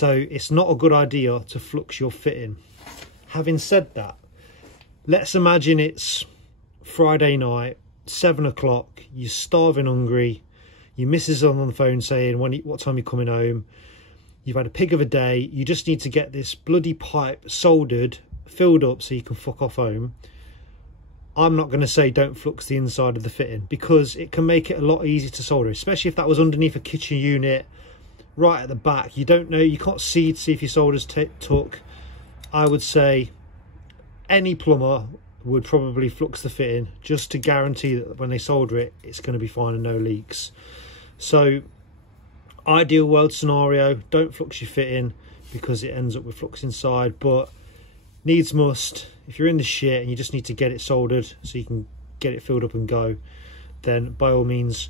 So it's not a good idea to flux your fitting. Having said that, let's imagine it's Friday night, 7 o'clock, you're starving hungry, your missus is on the phone saying what time you're coming home, you've had a pig of a day, you just need to get this bloody pipe soldered, filled up so you can fuck off home. I'm not going to say don't flux the inside of the fitting, because it can make it a lot easier to solder, especially if that was underneath a kitchen unit right at the back. You don't know, you can't see to see if your solder's took. I would say any plumber would probably flux the fitting just to guarantee that when they solder it, it's going to be fine and no leaks. So ideal world scenario, don't flux your fitting because it ends up with flux inside, but needs must, if you're in the shit and you just need to get it soldered so you can get it filled up and go, then by all means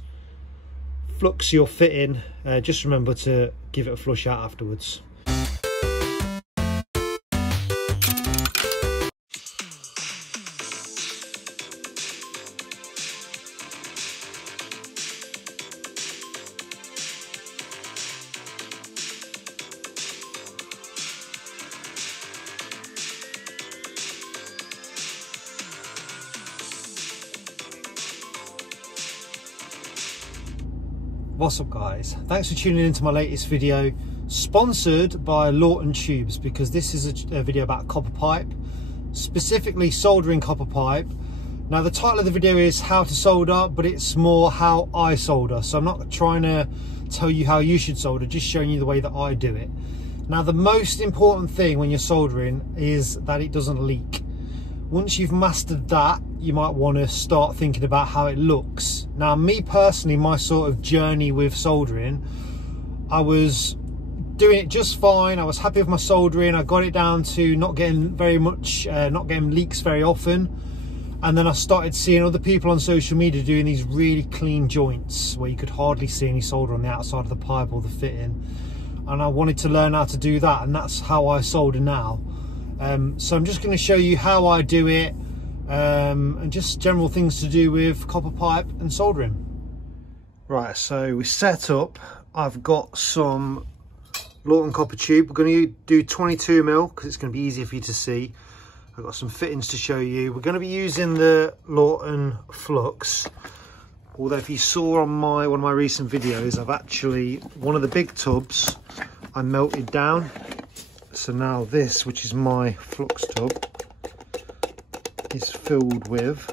flux your fitting. Just remember to give it a flush out afterwards. What's up guys, thanks for tuning into my latest video, sponsored by Lawton tubes, because this is a video about copper pipe, specifically soldering copper pipe. Now the title of the video is how to solder, but it's more how I solder, so I'm not trying to tell you how you should solder, just showing you the way that I do it. Now the most important thing when you're soldering is that it doesn't leak. Once you've mastered that, you might want to start thinking about how it looks. Now, me personally, my sort of journey with soldering, I was doing it just fine. I was happy with my soldering. I got it down to not getting leaks very often. And then I started seeing other people on social media doing these really clean joints where you could hardly see any solder on the outside of the pipe or the fitting. And I wanted to learn how to do that, and that's how I solder now. So I'm just going to show you how I do it, and just general things to do with copper pipe and soldering. Right, so we set up. I've got some Lawton copper tube. We're going to do 22mm because it's going to be easier for you to see. I've got some fittings to show you. We're going to be using the Lawton Flux. Although if you saw on one of my recent videos, I've actually, one of the big tubs I melted down. So now this, which is my flux tub, is filled with,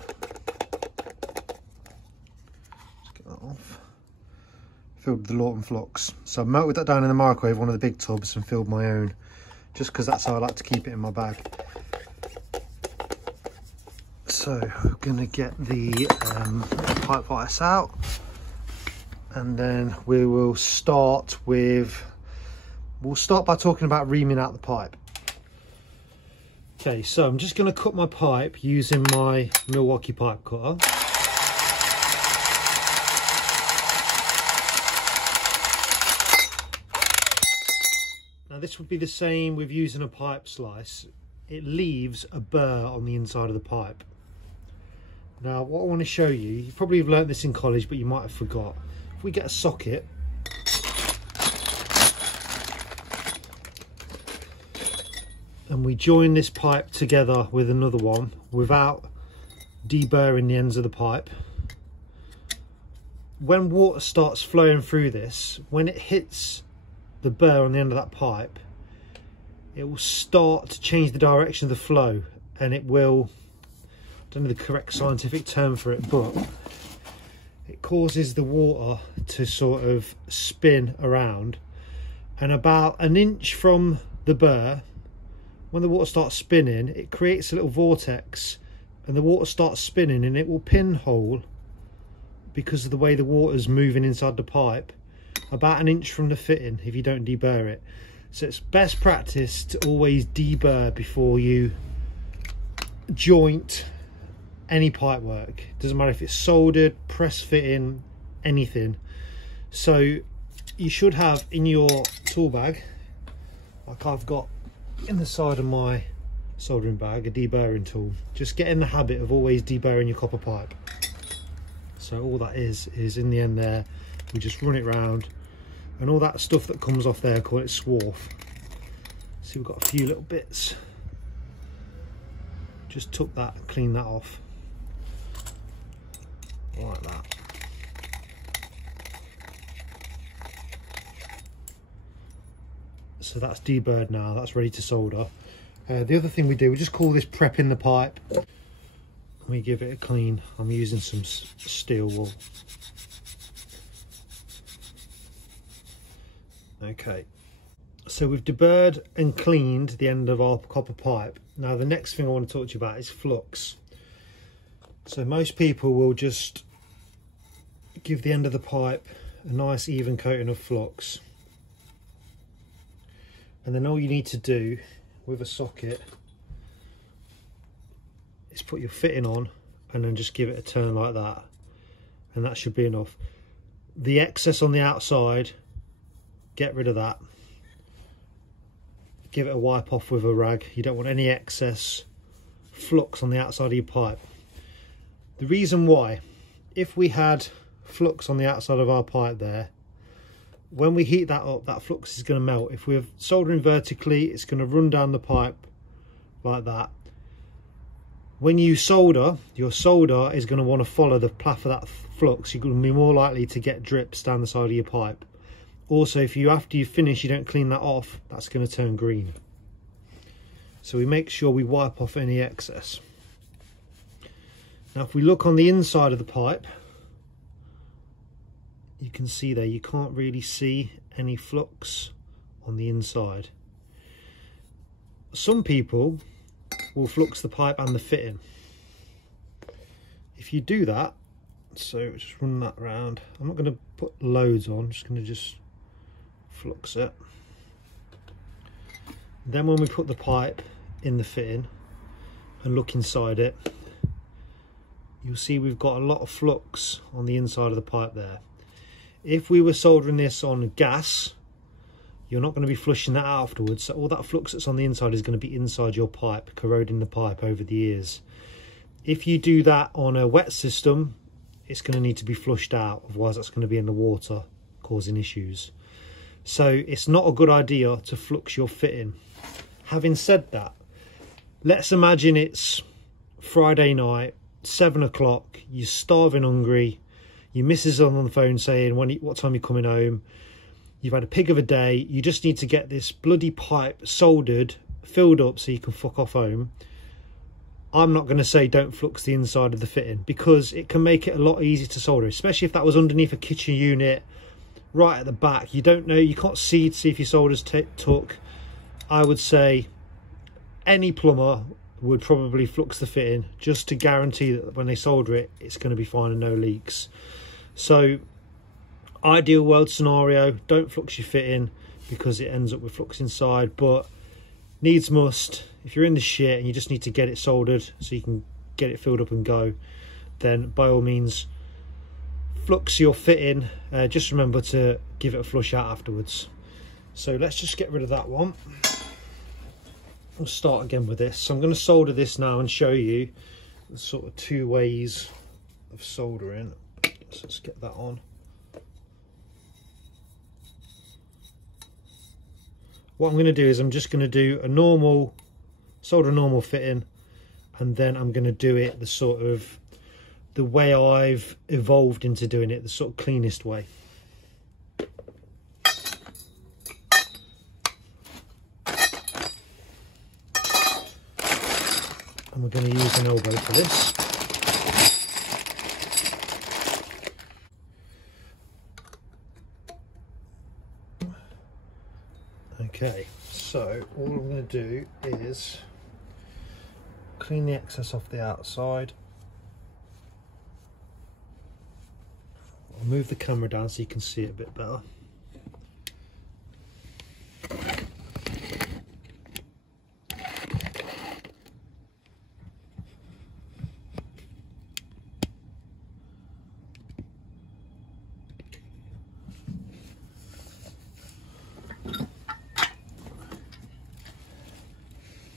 let's get that off, filled with the Lawton Flux. So I melted that down in the microwave, one of the big tubs, and filled my own, just because that's how I like to keep it in my bag. So we're going to get the pipe vise out, and then we will start with, we'll start by talking about reaming out the pipe. Okay, so I'm just going to cut my pipe using my Milwaukee pipe cutter. Now this would be the same with using a pipe slice. It leaves a burr on the inside of the pipe. Now what I want to show you, you probably have learnt this in college, but you might have forgot. If we get a socket, and we join this pipe together with another one without deburring the ends of the pipe, when water starts flowing through this, when it hits the burr on the end of that pipe, it will start to change the direction of the flow, and it will, I don't know the correct scientific term for it, but it causes the water to sort of spin around, and about an inch from the burr, when the water starts spinning, it creates a little vortex, and the water starts spinning, and it will pinhole, because of the way the water's moving inside the pipe, about an inch from the fitting if you don't deburr it. So it's best practice to always deburr before you joint any pipe work. Doesn't matter if it's soldered, press fitting, anything. So you should have in your tool bag, like I've got in the side of my soldering bag, a deburring tool. Just get in the habit of always deburring your copper pipe. So all that is in the end there, we just run it round, and all that stuff that comes off there, call it swarf, see we've got a few little bits. Just took that and cleaned that off like that. So that's deburred now, that's ready to solder. The other thing we do, we just call this prepping the pipe. We give it a clean. I'm using some steel wool. Okay, so we've deburred and cleaned the end of our copper pipe. Now the next thing I want to talk to you about is flux. So most people will just give the end of the pipe a nice even coating of flux. And then all you need to do with a socket is put your fitting on and then just give it a turn like that. And that should be enough. The excess on the outside, get rid of that. Give it a wipe off with a rag. You don't want any excess flux on the outside of your pipe. The reason why, if we had flux on the outside of our pipe there, when we heat that up, that flux is going to melt. If we're soldering vertically, it's going to run down the pipe like that. When you solder, your solder is going to want to follow the path of that flux. You're going to be more likely to get drips down the side of your pipe. Also, if you, after you finish, you don't clean that off, that's going to turn green. So we make sure we wipe off any excess. Now if we look on the inside of the pipe, you can see there, you can't really see any flux on the inside. Some people will flux the pipe and the fitting. If you do that, so just run that round. I'm not going to put loads on, I'm just going to just flux it. Then when we put the pipe in the fitting and look inside it, you'll see we've got a lot of flux on the inside of the pipe there. If we were soldering this on gas, you're not going to be flushing that out afterwards, so all that flux that's on the inside is going to be inside your pipe, corroding the pipe over the years. If you do that on a wet system, it's going to need to be flushed out, otherwise that's going to be in the water causing issues. So it's not a good idea to flux your fitting. Having said that, let's imagine it's Friday night, 7 o'clock, you're starving hungry, your missus is on the phone saying what time you're coming home, you've had a pig of a day, you just need to get this bloody pipe soldered, filled up so you can fuck off home. I'm not going to say don't flux the inside of the fitting, because it can make it a lot easier to solder, especially if that was underneath a kitchen unit right at the back. You don't know, you can't see to see if your solder's took. I would say any plumber would probably flux the fitting just to guarantee that when they solder it, it's going to be fine and no leaks. So ideal world scenario, don't flux your fitting because it ends up with flux inside, but needs must, if you're in the shit and you just need to get it soldered so you can get it filled up and go, then by all means flux your fitting. Just remember to give it a flush out afterwards. So let's just get rid of that one. We'll start again with this. So I'm going to solder this now and show you the sort of two ways of soldering. So let's get that on. What I'm going to do is I'm just going to do a normal, solder a normal fitting, and then I'm going to do it the sort of, the way I've evolved into doing it, the sort of cleanest way. And we're going to use an elbow for this. Okay, so all I'm going to do is clean the excess off the outside. I'll move the camera down so you can see it a bit better.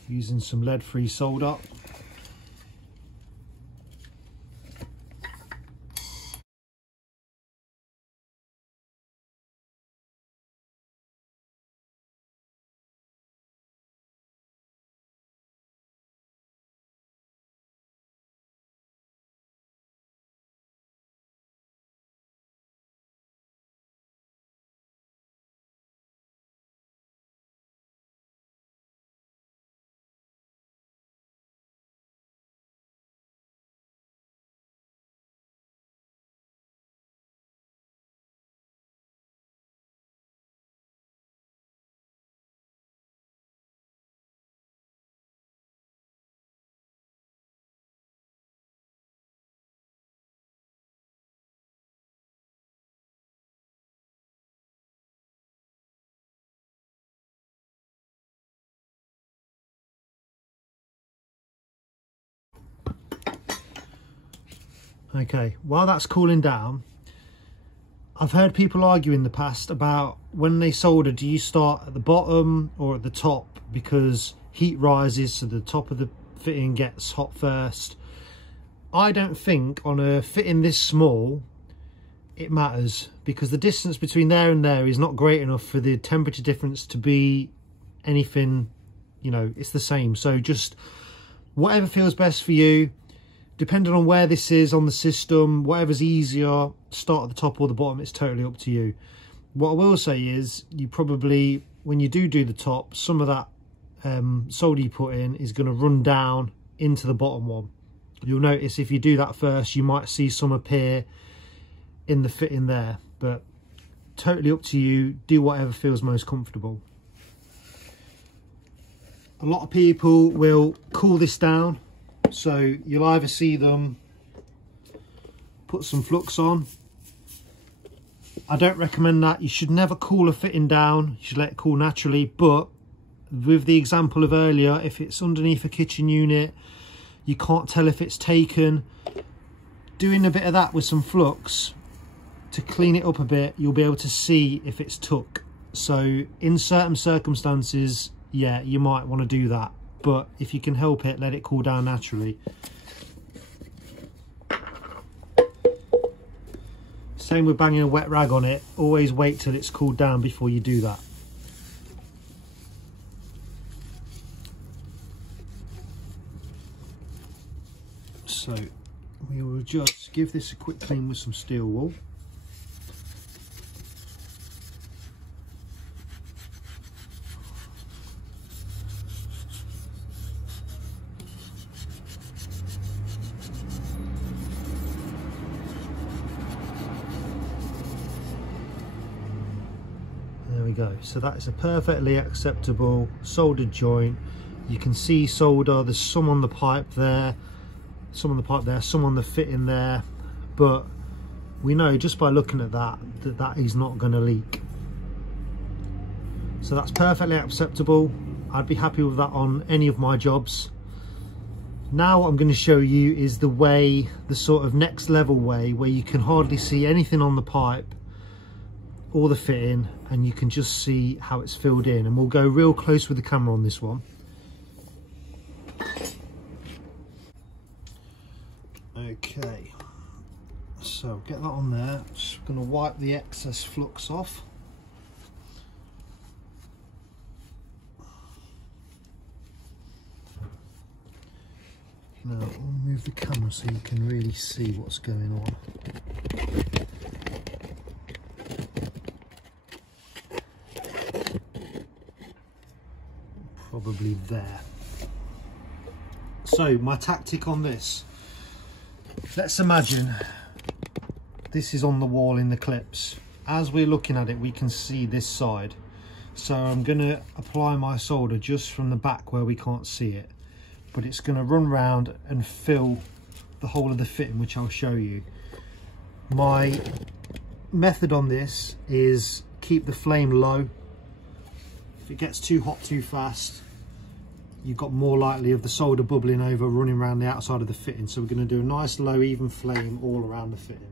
Using some lead-free solder. Okay, while that's cooling down, I've heard people argue in the past about when they solder, do you start at the bottom or at the top, because heat rises so the top of the fitting gets hot first. I don't think on a fitting this small it matters, because the distance between there and there is not great enough for the temperature difference to be anything, you know, it's the same. So just whatever feels best for you, depending on where this is on the system, whatever's easier, start at the top or the bottom, it's totally up to you. What I will say is, you probably, when you do the top, some of that solder you put in is going to run down into the bottom one. You'll notice if you do that first, you might see some appear in the fitting there, but totally up to you. Do whatever feels most comfortable. A lot of people will cool this down, so you'll either see them put some flux on. I don't recommend that. You should never cool a fitting down, you should let it cool naturally. But with the example of earlier, if it's underneath a kitchen unit, you can't tell if it's taken, doing a bit of that with some flux to clean it up a bit, you'll be able to see if it's took. So in certain circumstances, yeah, you might want to do that, but if you can help it, let it cool down naturally. Same with banging a wet rag on it, always wait till it's cooled down before you do that. So we will just give this a quick clean with some steel wool. There we go. So that is a perfectly acceptable soldered joint. You can see solder, there's some on the pipe there, some on the pipe there, some on the fitting there, but we know just by looking at that that is not going to leak. So that's perfectly acceptable. I'd be happy with that on any of my jobs. Now what I'm going to show you is the way, the sort of next level way, where you can hardly see anything on the pipe or the fitting, and you can just see how it's filled in. And we'll go real close with the camera on this one. Okay, so get that on there. Just going to wipe the excess flux off. Now we'll move the camera so you can really see what's going on. Probably there. So my tactic on this, let's imagine this is on the wall in the clips. As we're looking at it, we can see this side. So I'm going to apply my solder just from the back where we can't see it, but it's going to run round and fill the whole of the fitting, which I'll show you. My method on this is keep the flame low. If it gets too hot too fast, you've got more likely of the solder bubbling over, running around the outside of the fitting. So we're going to do a nice low even flame all around the fitting.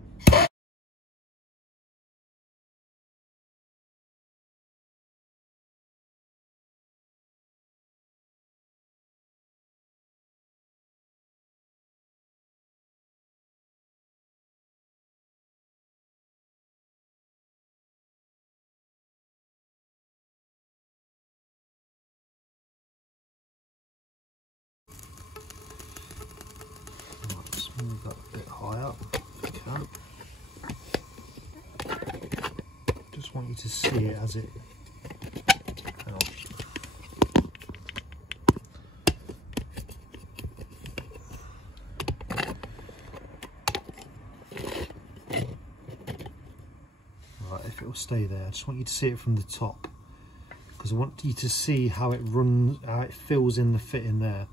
Move that a bit higher if you can. Just want you to see it as it helps. Right, if it will stay there, I just want you to see it from the top, because I want you to see how it runs, how it fills in the fitting there.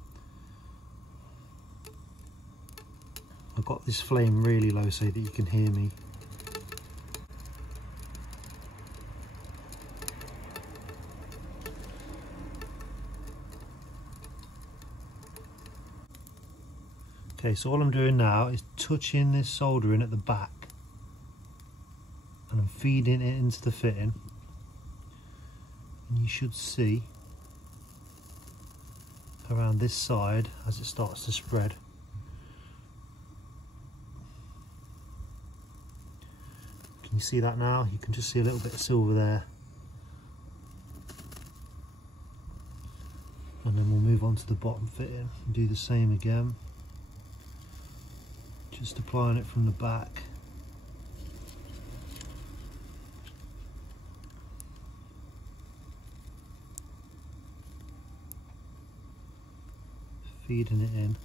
I've got this flame really low so that you can hear me. Okay, so all I'm doing now is touching this soldering at the back and I'm feeding it into the fitting, and you should see around this side as it starts to spread. Can you see that now? You can just see a little bit of silver there. And then we'll move on to the bottom fitting and do the same again. Just applying it from the back. Feeding it in.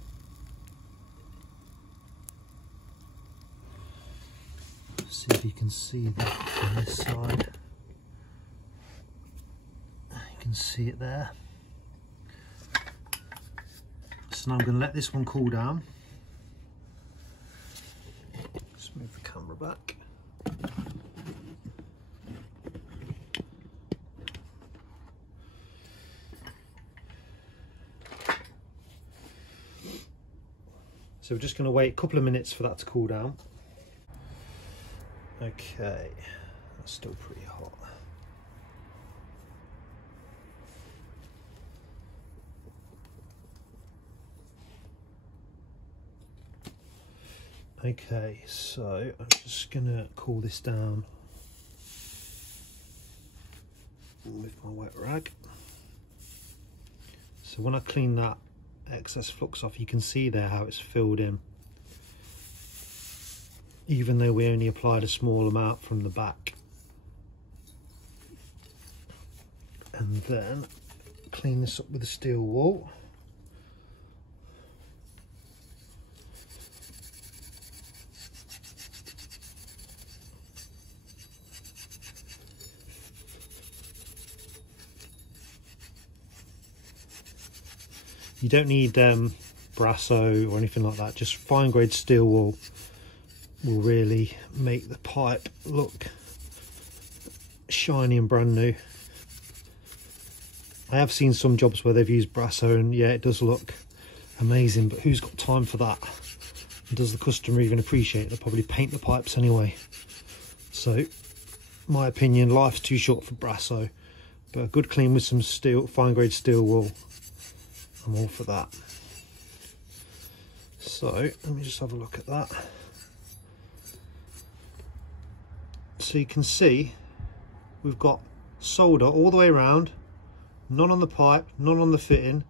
See if you can see that from this side. You can see it there. So now I'm going to let this one cool down. Just move the camera back. So we're just going to wait a couple of minutes for that to cool down. Okay, that's still pretty hot. Okay, so I'm just going to cool this down with my wet rag. So when I clean that excess flux off, you can see there how it's filled in, even though we only applied a small amount from the back. And then clean this up with a steel wool. You don't need Brasso or anything like that, just fine grade steel wool will really make the pipe look shiny and brand new. I have seen some jobs where they've used Brasso and yeah, it does look amazing, but who's got time for that? And does the customer even appreciate it? They'll probably paint the pipes anyway. So, my opinion, life's too short for Brasso, but a good clean with some steel, fine grade steel wool, I'm all for that. So let me just have a look at that. So you can see we've got solder all the way around, none on the pipe, none on the fitting.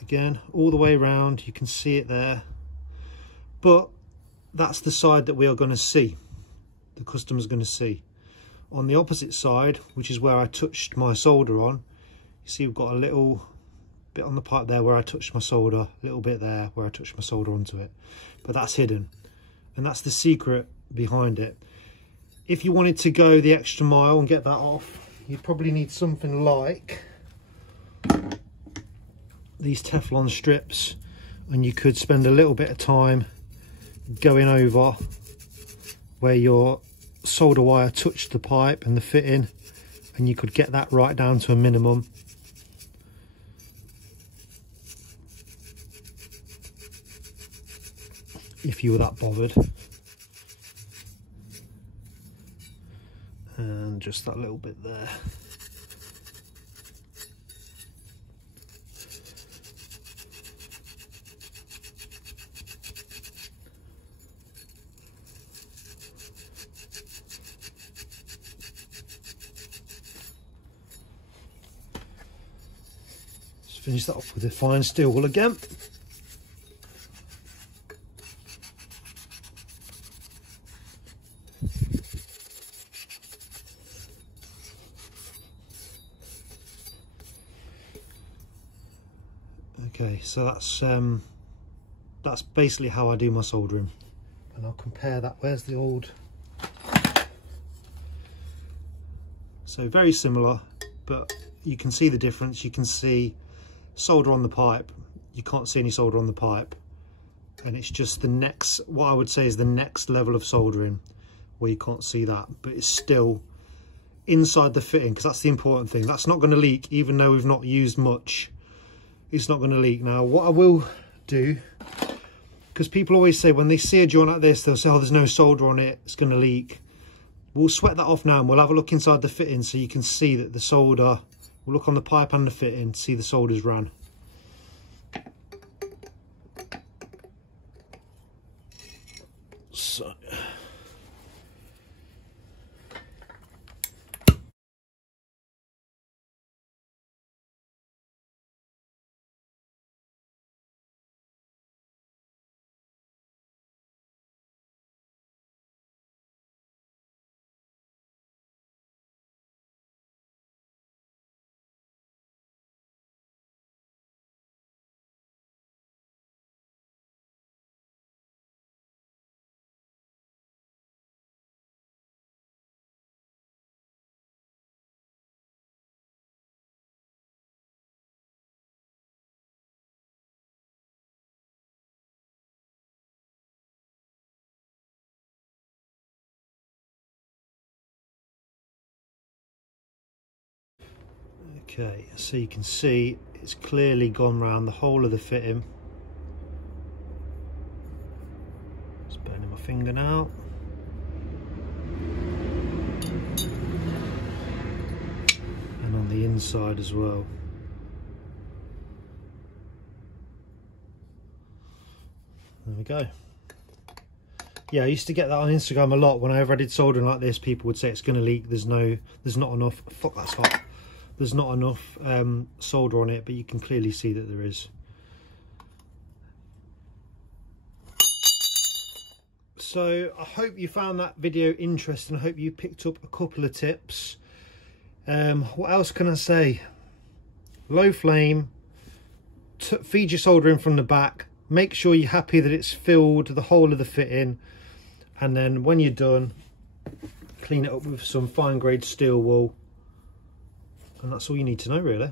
Again, all the way around, you can see it there. But that's the side that we are going to see, the customer's going to see. On the opposite side, which is where I touched my solder on, you see we've got a little bit on the pipe there where I touched my solder, a little bit there where I touched my solder onto it, but that's hidden, and that's the secret behind it. If you wanted to go the extra mile and get that off, you'd probably need something like these Teflon strips, and you could spend a little bit of time going over where your solder wire touched the pipe and the fitting, and you could get that right down to a minimum. If you were that bothered. And just that little bit there. Just finish that off with a fine steel wool again. Okay, so that's basically how I do my soldering, and I'll compare that. Where's the old? So very similar, but you can see the difference. You can see solder on the pipe, you can't see any solder on the pipe, and it's just the next, what I would say is the next level of soldering where you can't see that, but it's still inside the fitting, because that's the important thing. That's not going to leak, even though we've not used much. It's not going to leak. Now what I will do, because people always say when they see a joint like this, they'll say, oh, there's no solder on it, it's going to leak. We'll sweat that off now and we'll have a look inside the fitting so you can see that the solder, we'll look on the pipe and the fitting, see the solder's ran. So okay, so you can see it's clearly gone round the whole of the fitting. Just burning my finger now. And on the inside as well. There we go. Yeah, I used to get that on Instagram a lot. Whenever I did soldering like this, people would say it's going to leak, there's not enough, fuck, that's hot. There's not enough solder on it, but you can clearly see that there is. So I hope you found that video interesting. I hope you picked up a couple of tips. What else can I say? Low flame, feed your solder in from the back, make sure you're happy that it's filled the whole of the fitting, and then when you're done, clean it up with some fine grade steel wool. And that's all you need to know, really.